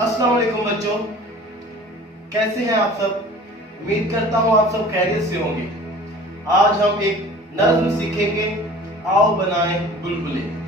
अस्सलाम वालेकुम बच्चों, कैसे हैं आप सब। उम्मीद करता हूँ आप सब खैरियत से होंगे। आज हम एक नज़्म सीखेंगे, आओ बनाएं बुलबुलें।